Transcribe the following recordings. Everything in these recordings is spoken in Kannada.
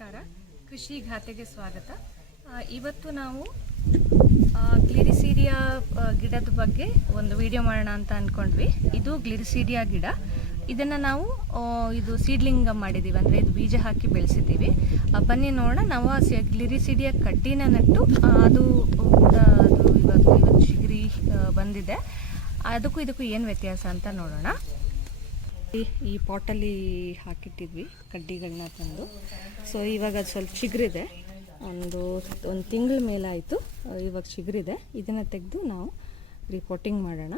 ನಮಸ್ಕಾರ, ಕೃಷಿ ಘಾತೆಗೆ ಸ್ವಾಗತ. ಇವತ್ತು ನಾವು ಗ್ಲಿರಿಸೀಡಿಯಾ ಗಿಡದ ಬಗ್ಗೆ ಒಂದು ವಿಡಿಯೋ ಮಾಡೋಣ ಅಂತ ಅಂದ್ಕೊಂಡ್ವಿ. ಇದು ಗ್ಲಿರಿಸೀಡಿಯಾ ಗಿಡ. ಇದನ್ನು ನಾವು ಇದು ಸೀಡ್ಲಿಂಗ್ ಮಾಡಿದ್ದೀವಿ, ಅಂದರೆ ಇದು ಬೀಜ ಹಾಕಿ ಬೆಳೆಸಿದ್ದೀವಿ. ಬನ್ನಿ ನೋಡೋಣ. ನಾವು ಗ್ಲಿರಿಸೀಡಿಯಾ ಕಡ್ಡಿನ ನಟ್ಟು ಅದು ಇವತ್ತು ಚಿಗುರಿ ಬಂದಿದೆ. ಅದಕ್ಕೂ ಇದಕ್ಕೂ ಏನು ವ್ಯತ್ಯಾಸ ಅಂತ ನೋಡೋಣ. ಈ ಪಾಟಲ್ಲಿ ಹಾಕಿಟ್ಟಿದ್ವಿ ಕಡ್ಡಿಗಳನ್ನ ತಂದು. ಸೊ ಇವಾಗ ಅದು ಸ್ವಲ್ಪ ಚಿಗುರಿದೆ, ಒಂದು ತಿಂಗಳ ಮೇಲಾಯಿತು. ಇವಾಗ ಚಿಗುರಿದೆ. ಇದನ್ನು ತೆಗೆದು ನಾವು ರಿಪೋರ್ಟಿಂಗ್ ಮಾಡೋಣ.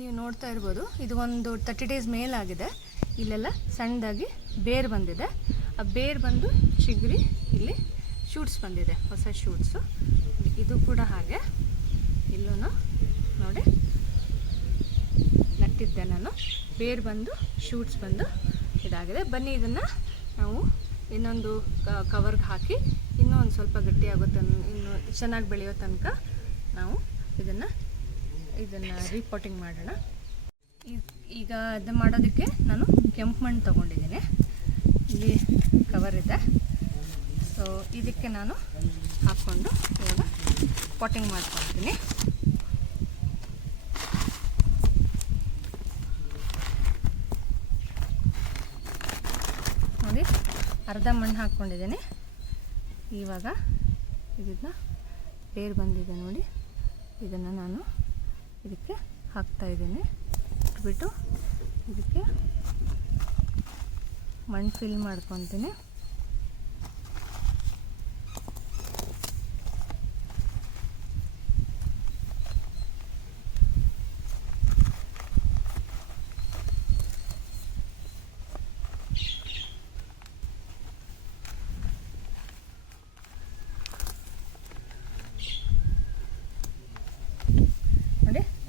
ನೀವು ನೋಡ್ತಾ ಇರ್ಬೋದು, ಇದು ಒಂದು 30 ಡೇಸ್ ಮೇಲಾಗಿದೆ. ಇಲ್ಲೆಲ್ಲ ಸಣ್ಣದಾಗಿ ಬೇರ್ ಬಂದಿದೆ. ಆ ಬೇರ್ ಬಂದು ಚಿಗುರಿ ಇಲ್ಲಿ ಶೂಟ್ಸ್ ಬಂದಿದೆ, ಹೊಸ ಶೂಟ್ಸು. ಇದು ಕೂಡ ಹಾಗೆ, ಇಲ್ಲೂ ನೋಡಿ ನಟ್ಟಿದ್ದೆ ನಾನು. ಬೇರ್ ಬಂದು ಶೂಟ್ಸ್ ಬಂದು ಇದಾಗಿದೆ. ಬನ್ನಿ ಇದನ್ನು ನಾವು ಇನ್ನೊಂದು ಕವರ್ಗೆ ಹಾಕಿ ಇನ್ನೂ ಒಂದು ಸ್ವಲ್ಪ ಗಟ್ಟಿಯಾಗೋ ಇನ್ನೂ ಚೆನ್ನಾಗಿ ಬೆಳೆಯೋ ತನಕ ನಾವು ಇದನ್ನು ರಿಪೋರ್ಟಿಂಗ್ ಮಾಡೋಣ. ಈಗ ಅದು ಮಾಡೋದಕ್ಕೆ ನಾನು ಕೆಂಪು ಮಣ್ಣು ತೊಗೊಂಡಿದ್ದೀನಿ. ಇಲ್ಲಿ ಕವರ್ ಇದೆ. ಸೊ ಇದಕ್ಕೆ ನಾನು ಹಾಕ್ಕೊಂಡು ಇವಾಗ ಪಾಟಿಂಗ್ ಮಾಡ್ಕೊಳ್ತೀನಿ. ನೋಡಿ, ಅರ್ಧ ಮಣ್ಣು ಹಾಕ್ಕೊಂಡಿದ್ದೀನಿ. ಇವಾಗ ಇದನ್ನು ಬೇರು ಬಂದಿದೆ ನೋಡಿ, ಇದನ್ನು ನಾನು ಇದಕ್ಕೆ ಹಾಕ್ತಾಯಿದ್ದೀನಿ. ಇಟ್ಬಿಟ್ಟು ಇದಕ್ಕೆ ಮಣ್ಣು ಫಿಲ್ ಮಾಡ್ಕೊತೀನಿ.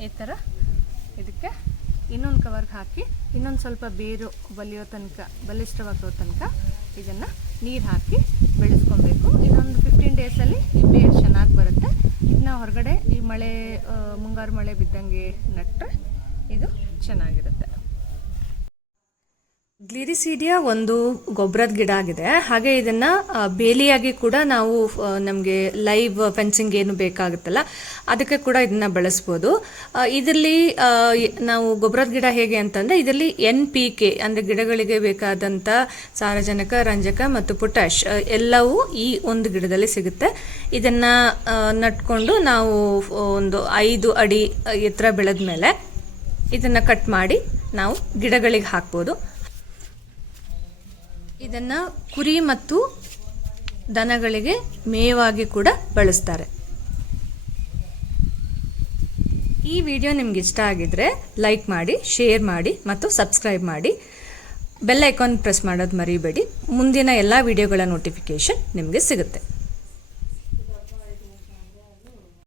ಈ ಥರ ಇದಕ್ಕೆ ಇನ್ನೊಂದು ಕವರ್ಗೆ ಹಾಕಿ ಇನ್ನೊಂದು ಸ್ವಲ್ಪ ಬೇರು ಬಲಿಷ್ಠವಾಗೋ ತನಕ ಇದನ್ನು ನೀರು ಹಾಕಿ ಬೆಳೆಸ್ಕೊಬೇಕು. ಇನ್ನೊಂದು 15 ಡೇಸಲ್ಲಿ ಈ ಬೇರು ಚೆನ್ನಾಗಿ ಬರುತ್ತೆ. ಇದನ್ನ ಹೊರಗಡೆ ಈ ಮುಂಗಾರು ಮಳೆ ಬಿದ್ದಂಗೆ ನಟ್ಟರೆ ಇದು ಚೆನ್ನಾಗಿರುತ್ತೆ. ಗ್ಲಿರಿಸೀಡಿಯಾ ಒಂದು ಗೊಬ್ಬರದ ಗಿಡ ಆಗಿದೆ. ಹಾಗೆ ಇದನ್ನು ಬೇಲಿಯಾಗಿ ಕೂಡ ನಾವು ನಮಗೆ ಲೈವ್ ಫೆನ್ಸಿಂಗ್ ಏನು ಬೇಕಾಗುತ್ತಲ್ಲ ಅದಕ್ಕೆ ಕೂಡ ಇದನ್ನು ಬಳಸ್ಬೋದು. ಇದರಲ್ಲಿ ನಾವು ಗೊಬ್ಬರದ ಗಿಡ ಹೇಗೆ ಅಂತಂದರೆ, ಇದರಲ್ಲಿ NPK ಅಂದರೆ ಗಿಡಗಳಿಗೆ ಬೇಕಾದಂಥ ಸಾರಜನಕ, ರಂಜಕ ಮತ್ತು ಪೊಟ್ಯಾಶ್ ಎಲ್ಲವೂ ಈ ಒಂದು ಗಿಡದಲ್ಲಿ ಸಿಗುತ್ತೆ. ಇದನ್ನು ನಟ್ಕೊಂಡು ನಾವು ಒಂದು 5 ಅಡಿ ಎತ್ತರ ಬೆಳೆದ ಮೇಲೆ ಇದನ್ನು ಕಟ್ ಮಾಡಿ ನಾವು ಗಿಡಗಳಿಗೆ ಹಾಕ್ಬೋದು. ಇದನ್ನು ಕುರಿ ಮತ್ತು ದನಗಳಿಗೆ ಮೇವಾಗಿ ಕೂಡ ಬಳಸ್ತಾರೆ. ಈ ವಿಡಿಯೋ ನಿಮ್ಗೆ ಇಷ್ಟ ಆಗಿದ್ರೆ ಲೈಕ್ ಮಾಡಿ, ಶೇರ್ ಮಾಡಿ ಮತ್ತು ಸಬ್ಸ್ಕ್ರೈಬ್ ಮಾಡಿ. ಬೆಲ್ ಐಕಾನ್ ಪ್ರೆಸ್ ಮಾಡೋದು ಮರಿಬೇಡಿ. ಮುಂದಿನ ಎಲ್ಲ ವಿಡಿಯೋಗಳ ನೋಟಿಫಿಕೇಶನ್ ನಿಮಗೆ ಸಿಗುತ್ತೆ.